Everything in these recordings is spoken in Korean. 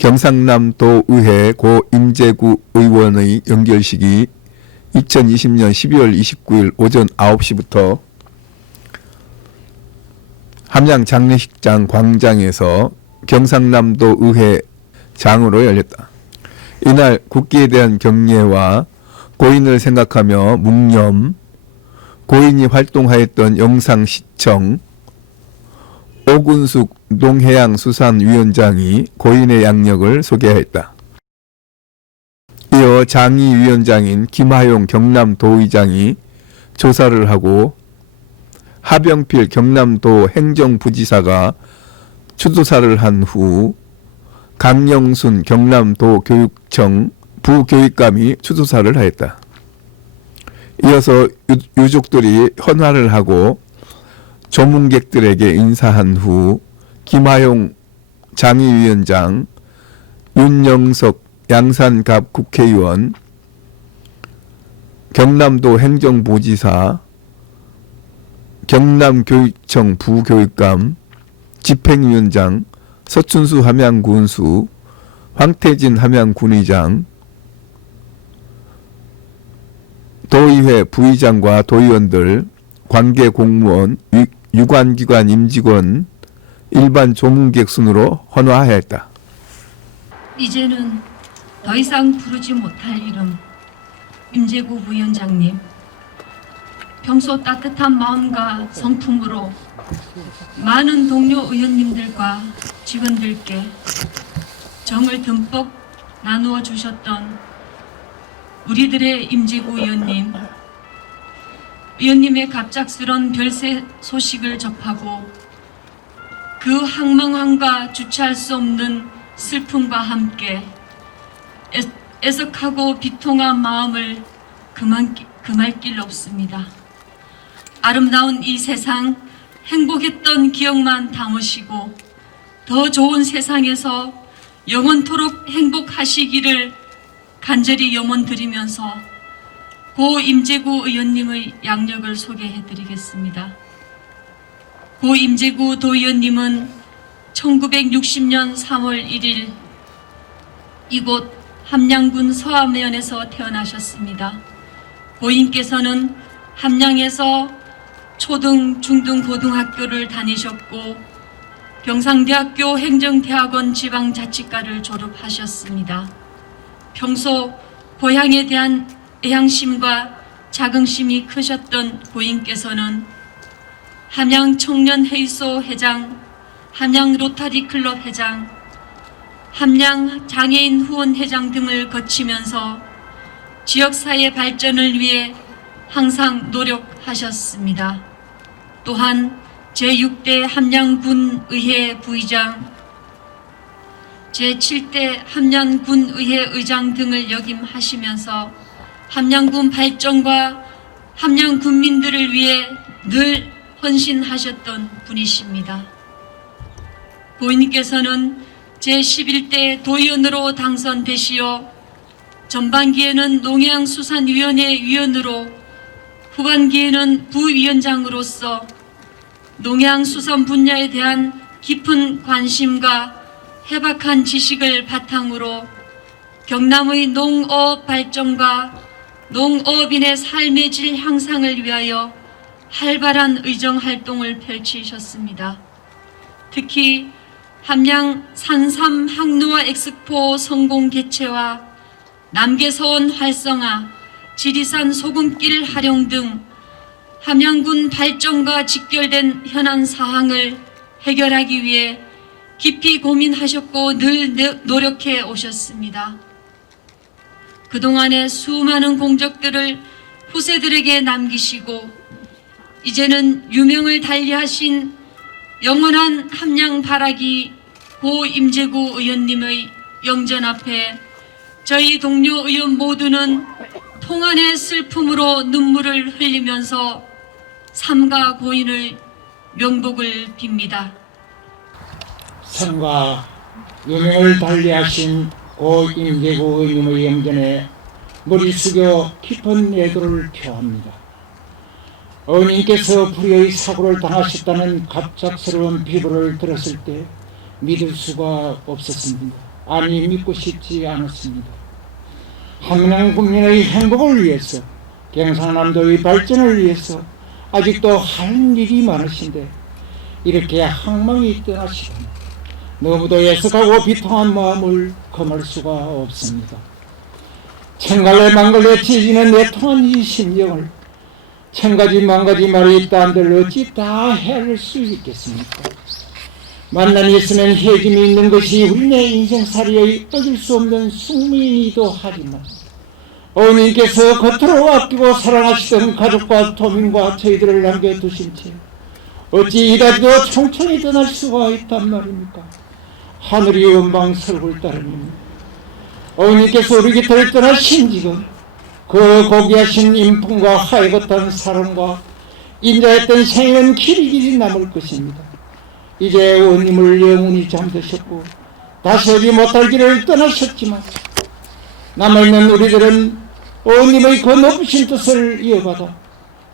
경상남도의회 고 임재구 의원의 연결식이 2020년 12월 29일 오전 9시부터 함양 장례식장 광장에서 경상남도의회 장으로 열렸다. 이날 국기에 대한 경례와 고인을 생각하며 묵념, 고인이 활동하였던 영상 시청, 오군숙 농해양수산위원장이 고인의 양력을 소개했다. 이어 장의위원장인 김하용 경남도의장이 조사를 하고 하병필 경남도 행정부지사가 추도사를 한 후 강영순 경남도 교육청 부교육감이 추도사를 하였다. 이어서 유족들이 헌화를 하고 조문객들에게 인사한 후 김하용 장의위원장, 윤영석 양산갑 국회의원, 경남도 행정부지사, 경남교육청 부교육감, 집행위원장, 서춘수 함양군수, 황태진 함양군의장, 도의회 부의장과 도의원들, 관계 공무원, 유관기관 임직원, 일반 조문객 순으로 헌화하였다. 이제는 더 이상 부르지 못할 이름 임재구 부위원장님, 평소 따뜻한 마음과 성품으로 많은 동료 의원님들과 직원들께 정을 듬뿍 나누어 주셨던 우리들의 임재구 의원님, 의원님의 갑작스런 별세 소식을 접하고 그 황망함과 주체할 수 없는 슬픔과 함께 애석하고 비통한 마음을 금할 길 없습니다. 아름다운 이 세상, 행복했던 기억만 담으시고 더 좋은 세상에서 영원토록 행복하시기를 간절히 염원드리면서 고 임재구 의원님의 양력을 소개해드리겠습니다. 고 임재구 도의원님은 1960년 3월 1일 이곳 함양군 서암면에서 태어나셨습니다. 고인께서는 함양에서 초등, 중등, 고등학교를 다니셨고 경상대학교 행정대학원 지방자치과를 졸업하셨습니다. 평소 고향에 대한 애향심과 자긍심이 크셨던 고인께서는 함양 청년회의소 회장, 함양 로타리클럽 회장, 함양 장애인 후원 회장 등을 거치면서 지역사회 발전을 위해 항상 노력하셨습니다. 또한 제6대 함양군의회 부의장, 제7대 함양군의회 의장 등을 역임하시면서 함양군 발전과 함양 군민들을 위해 늘 헌신하셨던 분이십니다. 고인께서는 제11대 도의원으로 당선되시어 전반기에는 농해양수산위원회 위원으로 후반기에는 부위원장으로서 농해양수산 분야에 대한 깊은 관심과 해박한 지식을 바탕으로 경남의 농업 발전과 농업인의 삶의 질 향상을 위하여 활발한 의정활동을 펼치셨습니다. 특히 함양 산삼 항로화 엑스포 성공 개최와 남계서원 활성화, 지리산 소금길 활용 등 함양군 발전과 직결된 현안 사항을 해결하기 위해 깊이 고민하셨고 늘 노력해 오셨습니다. 그동안의 수많은 공적들을 후세들에게 남기시고 이제는 유명을 달리하신 영원한 함양 발악이 고 임재구 의원님의 영전 앞에 저희 동료 의원 모두는 통안의 슬픔으로 눈물을 흘리면서 삼가 고인을 명복을 빕니다. 삶과 유명을 달리하신 고 임재구 의원님의 영전에 머리 숙여 깊은 애도를 표합니다. 어머님께서 불의의 사고를 당하셨다는 갑작스러운 비보를 들었을 때 믿을 수가 없었습니다. 아니 믿고 싶지 않았습니다. 함양 국민의 행복을 위해서, 경상남도의 발전을 위해서 아직도 할 일이 많으신데 이렇게 항망이 떠나시다니 너무도 애석하고 비통한 마음을 금할 수가 없습니다. 천갈래 만갈래 지지는 애통한 이 심정을 천가지 만가지 말이 있다 한들 어찌 다 헤아릴 수 있겠습니까? 만남이 있으면 헤어짐이 있는 것이 우리네 인생살이의 어길 수 없는 숙명이기도 하지만 어머님께서 겉으로 아끼고 사랑하시던 가족과 도민과 저희들을 남겨두신 채 어찌 이다지도 청천히 떠날 수가 있단 말입니까? 하늘이 원방설굴 따름입니다. 어머님께서 우리 곁을 떠나신 지금 그 고귀하신 인품과 하얘것던 사랑과 인자했던 생애는 길이 남을 것입니다. 이제 어머님을 영원히 잠드셨고 다시 오지 못할 길을 떠나셨지만 남아있는 우리들은 어머님의 그 높으신 뜻을 이어받아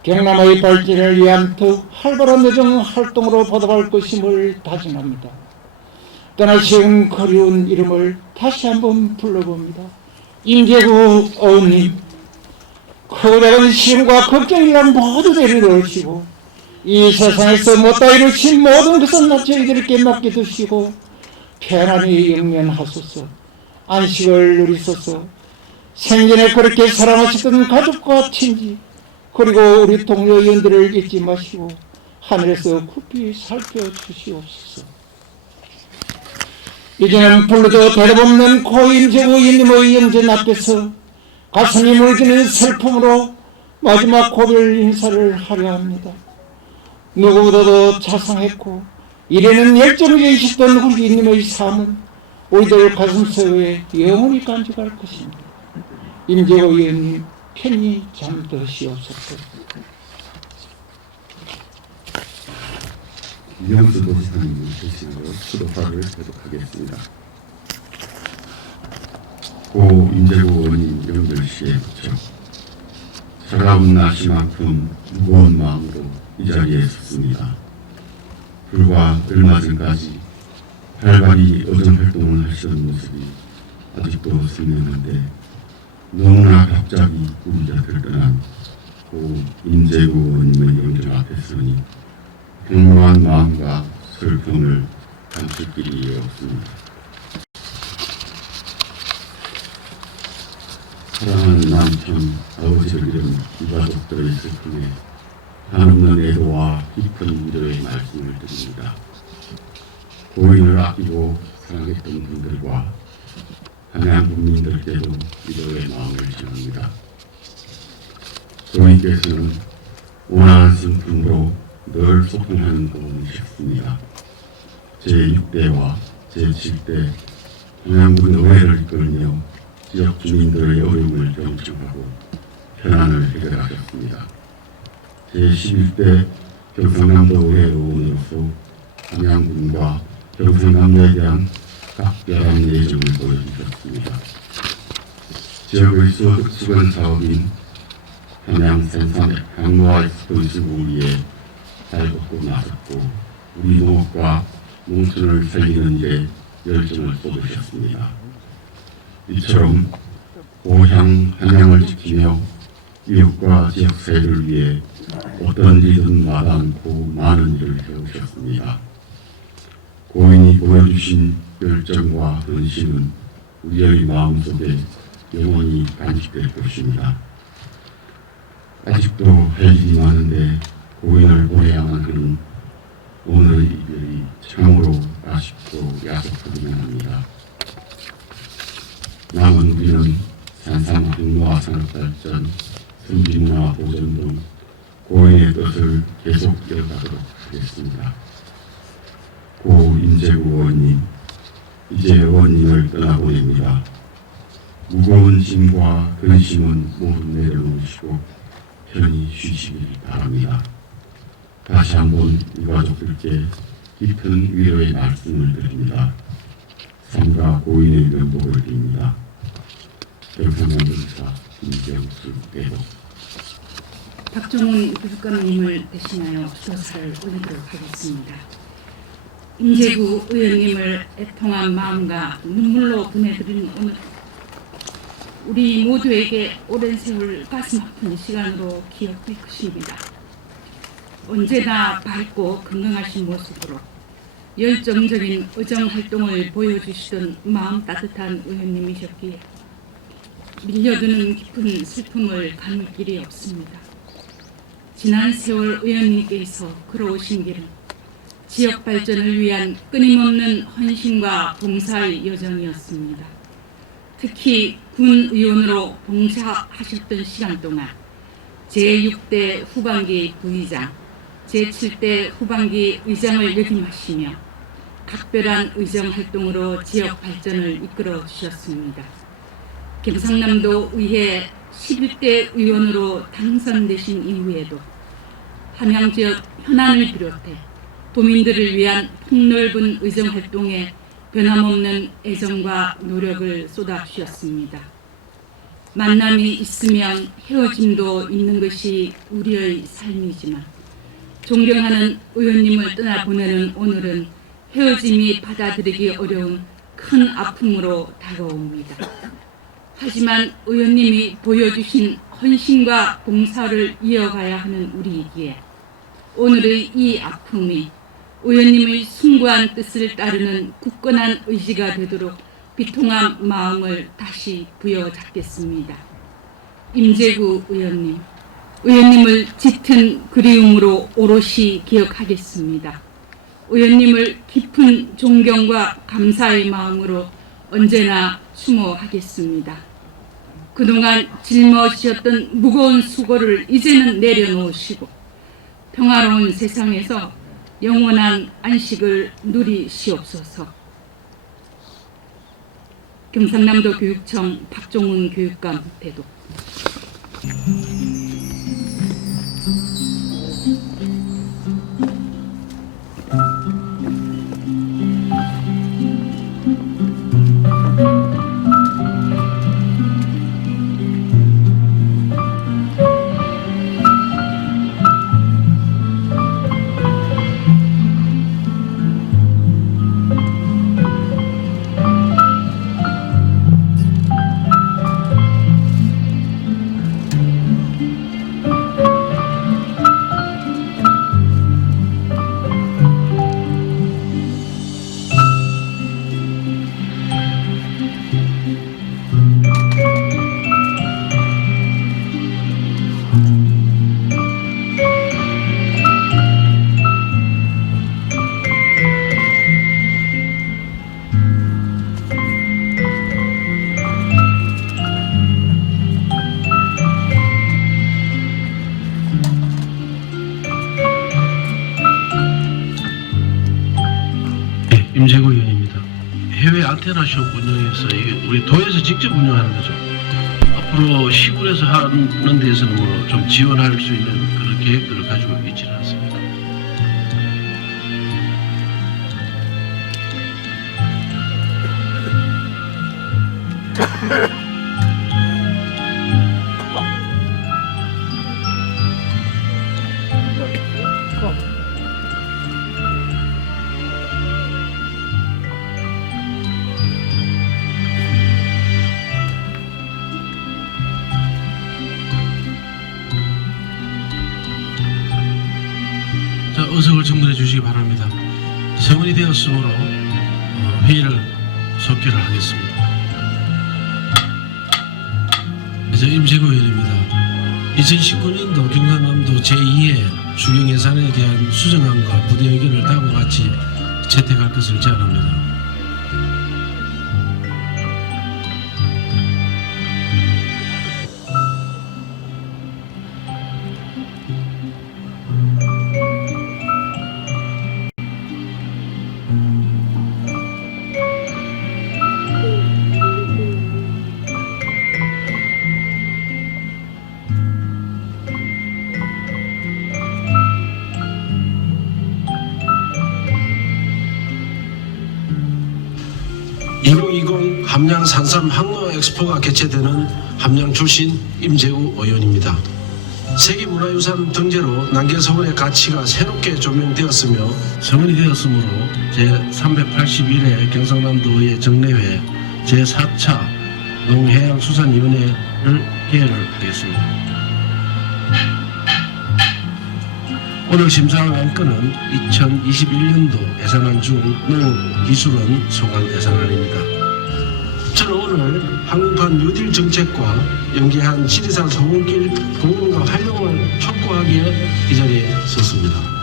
경남의 발전을 위한 더 활발한 여정 활동으로 보답할 것임을 다짐합니다. 떠나시는 그리운 이름을 다시 한번 불러봅니다. 임재구 어머님, 크다란 시험과 걱정이란 모두 내려놓으시고 이 세상에서 못다 이루신 모든 것은 저희들에게 맡겨두시고 편안히 영면하소서. 안식을 누리소서. 생전에 그렇게 사랑하시던 가족과 친지 그리고 우리 동료 의원들을 잊지 마시고 하늘에서 깊이 살펴주시옵소서. 이제는 불러도 대답 없는 고임재구 의원님의 영전 앞에서 가슴이 무너지는 슬픔으로 마지막 고별 인사를 하려 합니다. 누구보다도 자상했고 이래는 열정적이셨던 우리 의원님의 삶은 우리들 가슴속에 영원히 간직할 것입니다. 임재구 의원님 편히 잠드시옵소서. 이명수 도지사님 대신으로 수도사를 계속하겠습니다. 고 임재구 의원님 영절시에 붙여 차가운 날씨만큼 무거운 마음으로 이 자리에 섰습니다. 불과 얼마 전까지 활발히 의정활동을 하시던 모습이 아직도 선명한데 너무나 갑자기 우리 곁을 떠난 고 임재구 의원님의 영절 앞에 서니 평범한 마음과 슬픔을 감출 길이 없습니다. 사랑하는 남편, 아버지를 잃은 이 가족들의 슬픔에 한없는 애도와 깊은 위로의 말씀을 드립니다. 고인을 아끼고 사랑했던 분들과 한양 국민들께도 위로의 마음을 전합니다. 고인께서는 온화한 슬픔으로 늘 소통하는 분이셨습니다. 제6대와 제7대 한양군 의회를 이끌며 지역 주민들의 어려움을 경청하고 편안을 해결하셨습니다. 제11대 경상남도 의회 의원으로서 함양군과 경상남도에 대한 각별한 예정을 보여주셨습니다. 지역의 수건 사업인 함양 생산 항로아이스크 수구를 위해 발벗고 나섰고 우리 농업과 농촌을 살리는 일에 열정을 쏟으셨습니다. 이처럼 고향 한양을 지키며 이웃과 지역사회를 위해 어떤 일이든 마다 않고 많은 일을 해오셨습니다. 고인이 보여주신 열정과 헌신은 우리의 마음속에 영원히 간직될 것입니다. 아직도 할 일이 많은데 고인을 보내야만 하는 오늘의 이별이 참으로 아쉽고 야속하기만 합니다. 남은 우리는 산삼 항로화 산업발전, 선비문화 보존 등 고인의 뜻을 계속 이어가도록 하겠습니다. 고 임재구 의원님, 이제 의원님을 떠나보냅니다. 무거운 짐과 근심은 모두 내려놓으시고 편히 쉬시길 바랍니다. 다시 한번 이 가족들께 깊은 위로의 말씀을 드립니다. 삼가 고인의 명복을 빕니다. 경상남도지사 김경수 대도. 박종훈 교육감님을 대신하여 수도사를 올리도록 하겠습니다. 임재구 의원님을 애통한 마음과 눈물로 보내드리는 오늘, 우리 모두에게 오랜 세월 가슴 아픈 시간으로 기억될 것입니다. 언제나 밝고 건강하신 모습으로 열정적인 의정활동을 보여주시던 마음 따뜻한 의원님이셨기에 밀려드는 깊은 슬픔을 감을 길이 없습니다. 지난 세월 의원님께서 걸어오신 길은 지역 발전을 위한 끊임없는 헌신과 봉사의 여정이었습니다. 특히 군 의원으로 봉사하셨던 시간 동안 제6대 후반기 부의장, 제7대 후반기 의장을 역임하시며 각별한 의정 활동으로 지역 발전을 이끌어 주셨습니다. 경상남도 의회 11대 의원으로 당선되신 이후에도 함양 지역 현안을 비롯해 도민들을 위한 폭넓은 의정 활동에 변함없는 애정과 노력을 쏟아주셨습니다. 만남이 있으면 헤어짐도 있는 것이 우리의 삶이지만 존경하는 의원님을 떠나보내는 오늘은 헤어짐이 받아들이기 어려운 큰 아픔으로 다가옵니다. 하지만 의원님이 보여주신 헌신과 봉사를 이어가야 하는 우리이기에 오늘의 이 아픔이 의원님의 숭고한 뜻을 따르는 굳건한 의지가 되도록 비통한 마음을 다시 부여잡겠습니다. 임재구 의원님, 의원님을 짙은 그리움으로 오롯이 기억하겠습니다. 의원님을 깊은 존경과 감사의 마음으로 언제나 추모하겠습니다. 그동안 짊어지셨던 무거운 수고를 이제는 내려놓으시고 평화로운 세상에서 영원한 안식을 누리시옵소서. 경상남도 교육청 박종훈 교육감 대도. 임재구 의원입니다. 해외 안테나숍 운영해서 우리 도에서 직접 운영하는 거죠. 앞으로 시골에서 하는 데서는 뭐 좀 지원할 수 있는 그런 계획들을 가지고 있지는 않습니다. 자, 의석을 정돈해 주시기 바랍니다. 성원이 되었으므로 회의를 속기를 하겠습니다. 저 임재구 의원입니다. 2019년도 경상남도 제2회 추경예산에 대한 수정안과 부대 의견을 다음과 같이 채택할 것을 제안합니다. (2020) 함양 산삼 항로 엑스포가 개최되는 함양 출신 임재구 의원입니다. 세계문화유산 등재로 남계서원의 가치가 새롭게 조명되었으며 성원이 되었으므로 제381회 경상남도의 정례회 제4차 농해양수산위원회를 개회를 하겠습니다. 오늘 심사할 안건은 2021년도 예산안 중 농기술원 소관 예산안입니다. 저는 오늘 한국판 뉴딜 정책과 연계한 지리산 소금길 복원과 활용을 촉구하기에 이 자리에 섰습니다.